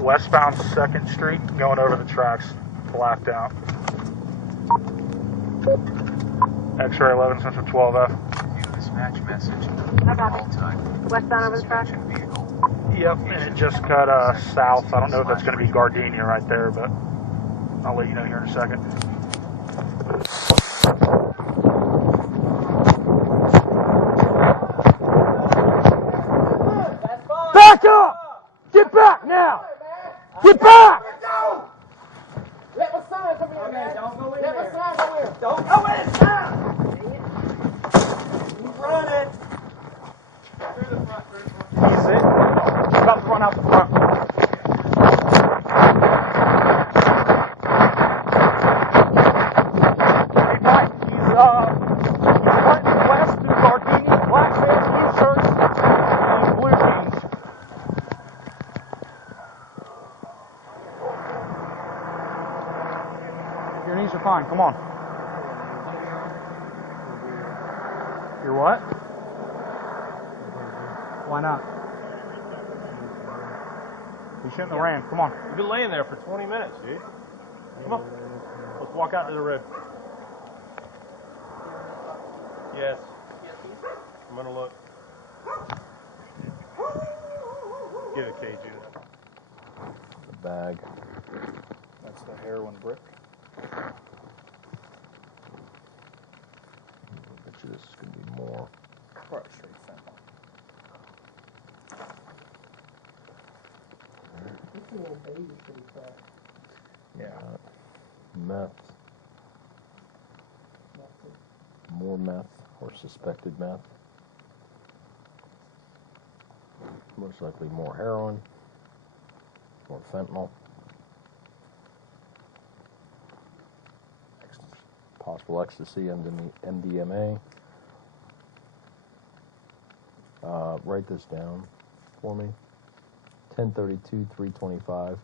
Westbound 2nd Street, going over the tracks, blacked out. X-ray 11, Central 12F. Dispatch message. I got it. Westbound over the tracks? Yep, and it just cut south. I don't know if that's going to be Gardenia right there, but I'll let you know here in a second. Back up! Get back now! Get back! Let my son come in, Okay, man. don't go in Let there. my son go in. Don't go inside! He's running. Through the front. He's it. He's about to run out the front. Hey, Mike, he's running west through Gardenia, black pants, blue shirts, and blue jeans. Your knees are fine. Come on. Your what? Why not? You shouldn't have ran. Come on. You've been laying there for 20 minutes, dude. Come on. Let's walk out to the rib. Yes. I'm gonna look. Give it KG. The bag. That's the heroin brick. I bet you this is going to be more. Probably straight fentanyl. Yeah. Meth. More meth or suspected meth. Most likely more heroin. More fentanyl. Possible ecstasy, MDMA. Write this down for me. 1032, 325.